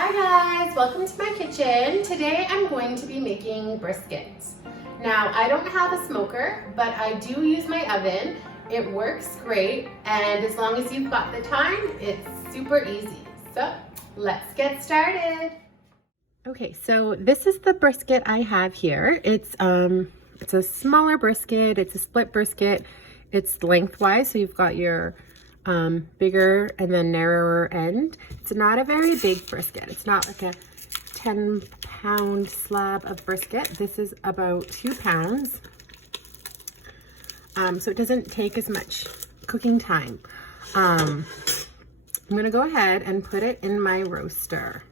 Hi guys, welcome to my kitchen. Today I'm going to be making brisket. Now I don't have a smoker, but I do use my oven. It works great, and as long as you've got the time, it's super easy. So let's get started. Okay, so this is the brisket I have here. It's a smaller brisket, it's a split brisket. It's lengthwise, so you've got your bigger and then narrower end. It's not a very big brisket. It's not like a 10-pound slab of brisket. This is about 2 pounds. So it doesn't take as much cooking time. I'm gonna go ahead and put it in my roaster.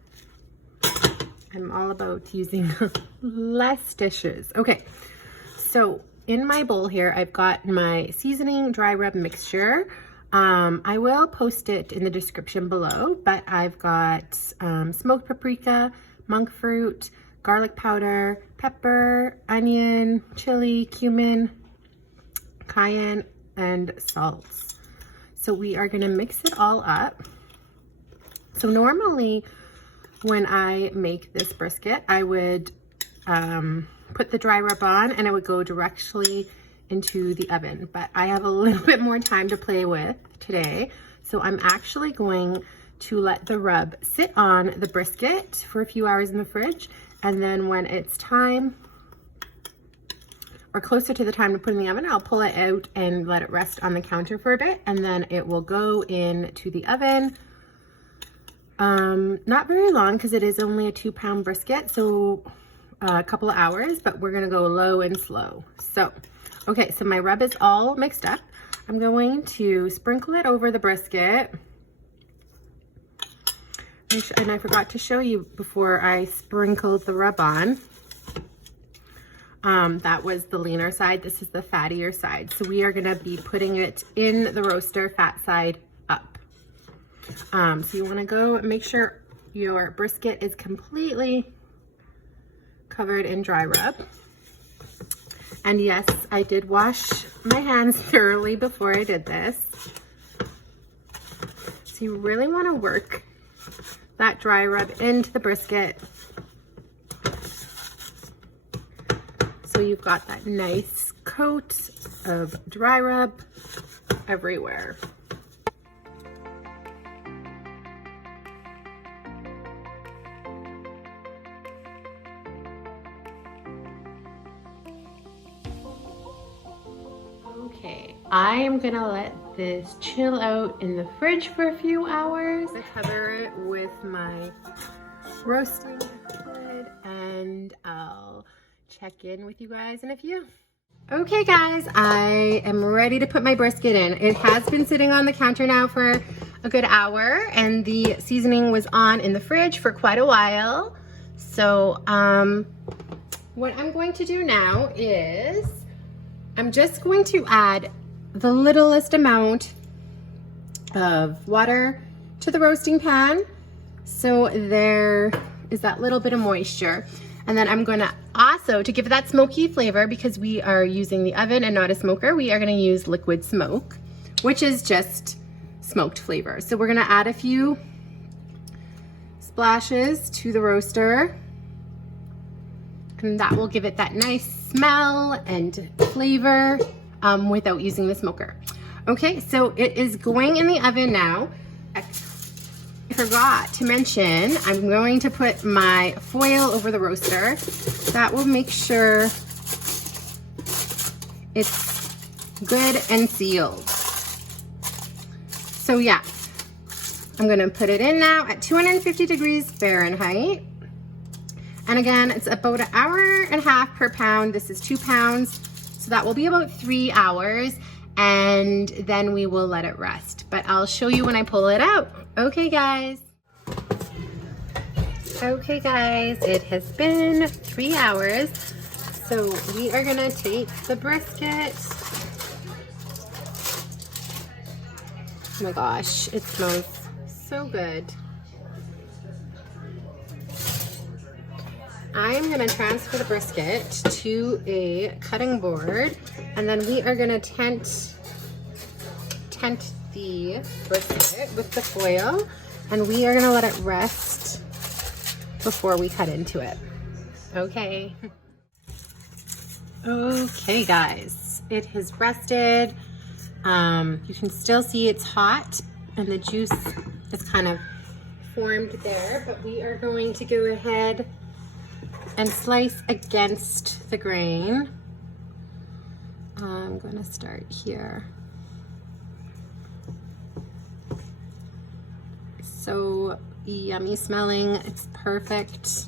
I'm all about using less dishes. Okay, so in my bowl here, I've got my seasoning dry rub mixture. I will post it in the description below, but I've got smoked paprika, monk fruit, garlic powder, pepper, onion, chili, cumin, cayenne, and salt. So we are gonna mix it all up. So normally when I make this brisket, I would put the dry rub on and it would go directly into the oven, but I have a little bit more time to play with today, so I'm actually going to let the rub sit on the brisket for a few hours in the fridge, and then when it's time or closer to the time to put in the oven, I'll pull it out and let it rest on the counter for a bit, and then it will go into the oven. Not very long because it is only a 2-pound brisket, so a couple of hours, but we're gonna go low and slow. So okay, so my rub is all mixed up. I'm going to sprinkle it over the brisket. And I forgot to show you before I sprinkled the rub on. That was the leaner side. This is the fattier side. So we are gonna be putting it in the roaster, fat side up. So you wanna go make sure your brisket is completely covered in dry rub. And yes, I did wash my hands thoroughly before I did this. So you really want to work that dry rub into the brisket, so you've got that nice coat of dry rub everywhere. Okay, I am gonna let this chill out in the fridge for a few hours. I cover it with my roasting liquid, and I'll check in with you guys in a few. Okay guys, I am ready to put my brisket in. It has been sitting on the counter now for a good hour, and the seasoning was on in the fridge for quite a while. So what I'm going to do now is I'm just going to add the littlest amount of water to the roasting pan, so there is that little bit of moisture. And then I'm going to also, to give it that smoky flavor, because we are using the oven and not a smoker, we are going to use liquid smoke, which is just smoked flavor. So we're going to add a few splashes to the roaster, and that will give it that nice smell and flavor without using the smoker. Okay, so it is going in the oven now. I forgot to mention, I'm going to put my foil over the roaster. That will make sure it's good and sealed. So yeah, I'm gonna put it in now at 250 degrees Fahrenheit. And again, it's about 1.5 hours per pound. This is 2 pounds. So that will be about 3 hours, and then we will let it rest. But I'll show you when I pull it out. Okay guys. Okay guys, it has been 3 hours. So we are gonna take the brisket. Oh my gosh, it smells so good. I am going to transfer the brisket to a cutting board, and then we are going to tent the brisket with the foil, and we are going to let it rest before we cut into it. Okay. Okay, guys, it has rested. You can still see it's hot and the juice is kind of formed there, but we are going to go ahead and slice against the grain. I'm going to start here. So yummy smelling, it's perfect.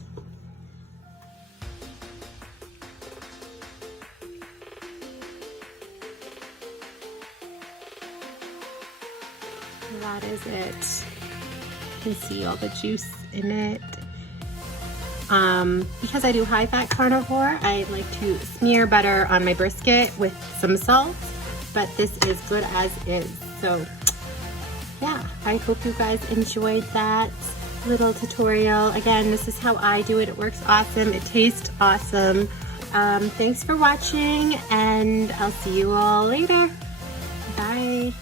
That is it. You can see all the juice in it. Because I do high fat carnivore, I like to smear butter on my brisket with some salt, but this is good as is. So yeah, I hope you guys enjoyed that little tutorial. Again, this is how I do it. It works awesome. It tastes awesome. Thanks for watching, and I'll see you all later. Bye.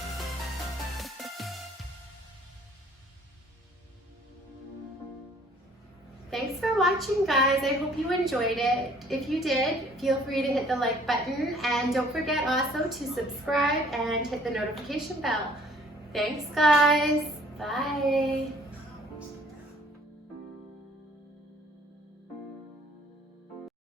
Thanks for watching, guys. I hope you enjoyed it. If you did, feel free to hit the like button, and don't forget also to subscribe and hit the notification bell. Thanks, guys. Bye.